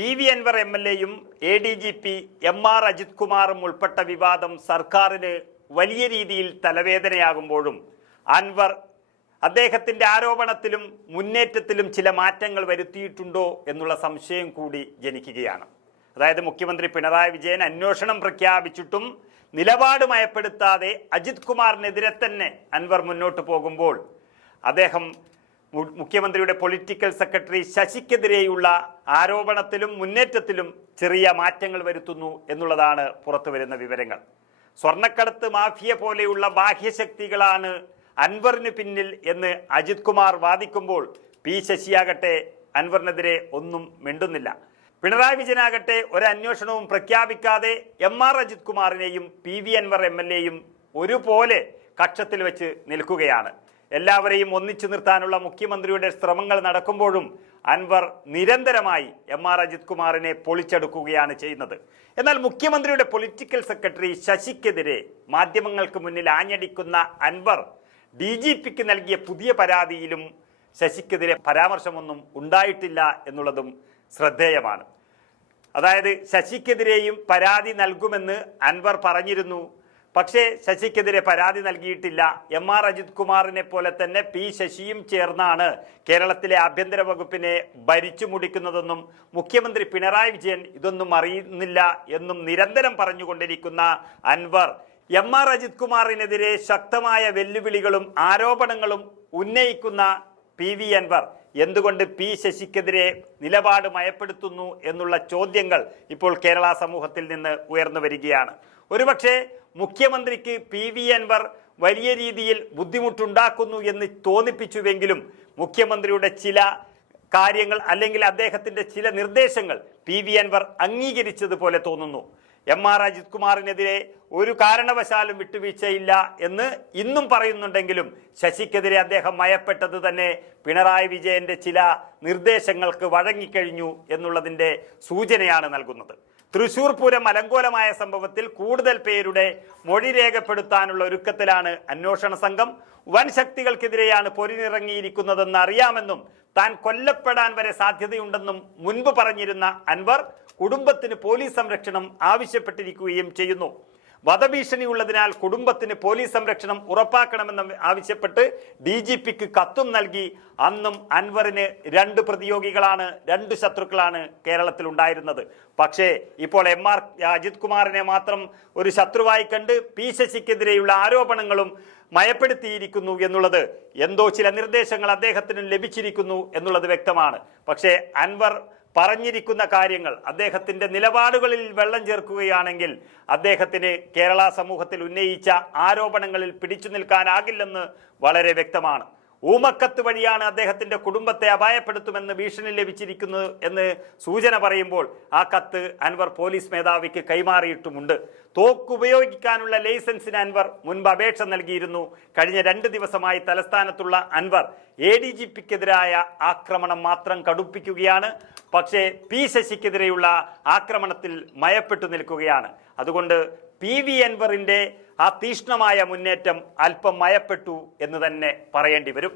P V Anvar M L എയും A D G P M R Ajith കുമാറും ഉൾപ്പെട്ട വിവാദം സർക്കാരിന് വലിയ രീതിയിൽ തലവേദനയാകുമ്പോഴും അൻവർ അദ്ദേഹത്തിന്റെ ആരോപണത്തിലും മുന്നേറ്റത്തിലും ചില മാറ്റങ്ങൾ വരുത്തിയിട്ടുണ്ടോ എന്നുള്ള സംശയം കൂടി ജനിക്കുകയാണ്. അതായത് മുഖ്യമന്ത്രി പിണറായി വിജയൻ അന്വേഷണം പ്രഖ്യാപിച്ചിട്ടും നിലപാട് മയപ്പെടുത്താതെ അജിത് കുമാറിനെതിരെ തന്നെ അൻവർ മുന്നോട്ട് പോകുമ്പോൾ അദ്ദേഹം മുഖ്യമന്ത്രിയുടെ പൊളിറ്റിക്കൽ സെക്രട്ടറി ശശിക്കെതിരെയുള്ള ആരോപണത്തിലും മുന്നേറ്റത്തിലും ചെറിയ മാറ്റങ്ങൾ വരുത്തുന്നു എന്നുള്ളതാണ് പുറത്തു വരുന്ന വിവരങ്ങൾ. സ്വർണക്കടത്ത് മാഫിയ പോലെയുള്ള ബാഹ്യശക്തികളാണ് അൻവറിന് പിന്നിൽ എന്ന് അജിത് കുമാർ വാദിക്കുമ്പോൾ പി ശശിയാകട്ടെ അൻവറിനെതിരെ ഒന്നും മിണ്ടുന്നില്ല. പിണറായി വിജയനാകട്ടെ ഒരു അന്വേഷണവും പ്രഖ്യാപിക്കാതെ M R Ajith കുമാറിനെയും P V Anvar M L എയും ഒരുപോലെ കക്ഷത്തിൽ വെച്ച് നിൽക്കുകയാണ്. എല്ലാവരെയും ഒന്നിച്ചു നിർത്താനുള്ള മുഖ്യമന്ത്രിയുടെ ശ്രമങ്ങൾ നടക്കുമ്പോഴും അൻവർ നിരന്തരമായി എം ആർ അജിത് കുമാറിനെ പൊളിച്ചെടുക്കുകയാണ് ചെയ്യുന്നത്. എന്നാൽ മുഖ്യമന്ത്രിയുടെ പൊളിറ്റിക്കൽ സെക്രട്ടറി ശശിക്കെതിരെ മാധ്യമങ്ങൾക്ക് മുന്നിൽ ആഞ്ഞടിക്കുന്ന അൻവർ ഡി ജി പിക്ക് നൽകിയ പുതിയ പരാതിയിലും ശശിക്കെതിരെ പരാമർശമൊന്നും ഉണ്ടായിട്ടില്ല എന്നുള്ളതും ശ്രദ്ധേയമാണ്. അതായത് ശശിക്കെതിരെയും പരാതി നൽകുമെന്ന് അൻവർ പറഞ്ഞിരുന്നു. പക്ഷേ ശശിക്കെതിരെ പരാതി നൽകിയിട്ടില്ല. എം ആർ അജിത് കുമാറിനെ പോലെ തന്നെ പി ശശിയും ചേർന്നാണ് കേരളത്തിലെ ആഭ്യന്തര വകുപ്പിനെ ഭരിച്ചു മുടിക്കുന്നതെന്നും മുഖ്യമന്ത്രി പിണറായി വിജയൻ ഇതൊന്നും അറിയുന്നില്ല എന്നും നിരന്തരം പറഞ്ഞുകൊണ്ടിരിക്കുന്ന അൻവർ. എം ആർ അജിത് കുമാറിനെതിരെ ശക്തമായ വെല്ലുവിളികളും ആരോപണങ്ങളും ഉന്നയിക്കുന്ന പി വി അൻവർ എന്തുകൊണ്ട് പി ശശിക്കെതിരെ നിലപാട് മയപ്പെടുത്തുന്നു എന്നുള്ള ചോദ്യങ്ങൾ ഇപ്പോൾ കേരള സമൂഹത്തിൽ നിന്ന് ഉയർന്നു വരികയാണ്. ഒരുപക്ഷെ മുഖ്യമന്ത്രിക്ക് പി വി അൻവർ വലിയ രീതിയിൽ ബുദ്ധിമുട്ടുണ്ടാക്കുന്നു എന്ന് തോന്നിപ്പിച്ചുവെങ്കിലും മുഖ്യമന്ത്രിയുടെ ചില കാര്യങ്ങൾ അല്ലെങ്കിൽ അദ്ദേഹത്തിന്റെ ചില നിർദ്ദേശങ്ങൾ പി വി അൻവർ അംഗീകരിച്ചതുപോലെ തോന്നുന്നു. എം ആർ അജിത് കുമാറിനെതിരെ ഒരു കാരണവശാലും വിട്ടുവീഴ്ചയില്ല എന്ന് ഇന്നും പറയുന്നുണ്ടെങ്കിലും ശശിക്കെതിരെ അദ്ദേഹം മയപ്പെട്ടത് തന്നെ പിണറായി വിജയന്റെ ചില നിർദ്ദേശങ്ങൾക്ക് വഴങ്ങിക്കഴിഞ്ഞു എന്നുള്ളതിന്റെ സൂചനയാണ് നൽകുന്നത്. തൃശൂർ പൂരം അലങ്കോലമായ സംഭവത്തിൽ കൂടുതൽ പേരുടെ മൊഴി രേഖപ്പെടുത്താനുള്ള ഒരുക്കത്തിലാണ് അന്വേഷണ സംഘം. വൻ ശക്തികൾക്കെതിരെയാണ് പൊരിനിറങ്ങിയിരിക്കുന്നതെന്ന് അറിയാമെന്നും താൻ കൊല്ലപ്പെടാൻ വരെ സാധ്യതയുണ്ടെന്നും മുൻപ് പറഞ്ഞിരുന്ന അൻവർ കുടുംബത്തിന് പോലീസ് സംരക്ഷണം ആവശ്യപ്പെട്ടിരിക്കുകയും ചെയ്യുന്നു. വധഭീഷണി ഉള്ളതിനാൽ കുടുംബത്തിന് പോലീസ് സംരക്ഷണം ഉറപ്പാക്കണമെന്ന് ആവശ്യപ്പെട്ട് ഡി ജി പിക്ക് കത്തും നൽകി അന്നും അൻവറിന് രണ്ട് പ്രതിയോഗികളാണ് രണ്ട് ശത്രുക്കളാണ് കേരളത്തിൽ ഉണ്ടായിരുന്നത് പക്ഷേ ഇപ്പോൾ എം ആർ അജിത് കുമാറിനെ മാത്രം ഒരു ശത്രുവായി കണ്ട് പി ശശിക്കെതിരെയുള്ള ആരോപണങ്ങളും മയപ്പെടുത്തിയിരിക്കുന്നു എന്നുള്ളത് എന്തോ ചില നിർദ്ദേശങ്ങൾ അദ്ദേഹത്തിന് ലഭിച്ചിരിക്കുന്നു എന്നുള്ളത് വ്യക്തമാണ്. പക്ഷേ അൻവർ പറഞ്ഞിരിക്കുന്ന കാര്യങ്ങൾ അദ്ദേഹത്തിന്റെ നിലപാടുകളിൽ വെള്ളം ചേർക്കുകയാണെങ്കിൽ അദ്ദേഹത്തിന് കേരള സമൂഹത്തിൽ ഉന്നയിച്ച ആരോപണങ്ങളിൽ പിടിച്ചു നിൽക്കാനാകില്ലെന്ന് വളരെ വ്യക്തമാണ്. ഊമക്കത്ത് വഴിയാണ് അദ്ദേഹത്തിന്റെ കുടുംബത്തെ അപായപ്പെടുത്തുമെന്ന് ഭീഷണി ലഭിച്ചിരിക്കുന്നത് എന്ന് സൂചന പറയുമ്പോൾ ആ കത്ത് അൻവർ പോലീസ് മേധാവിക്ക് കൈമാറിയിട്ടുമുണ്ട്. തോക്ക് ഉപയോഗിക്കാനുള്ള ലൈസൻസിന് അൻവർ മുൻപ് അപേക്ഷ നൽകിയിരുന്നു. കഴിഞ്ഞ രണ്ട് ദിവസമായി തലസ്ഥാനത്തുള്ള അൻവർ എ ഡി ജി പിക്കെതിരായ ആക്രമണം മാത്രം കടുപ്പിക്കുകയാണ്. പക്ഷേ പി ശശിക്കെതിരെയുള്ള ആക്രമണത്തിൽ മയപ്പെട്ടു നിൽക്കുകയാണ്. അതുകൊണ്ട് പി വി അൻവറിന്റെ ആ തീഷ്ണമായ മുന്നേറ്റം അല്പം മയപ്പെട്ടു എന്ന് തന്നെ പറയേണ്ടി വരും.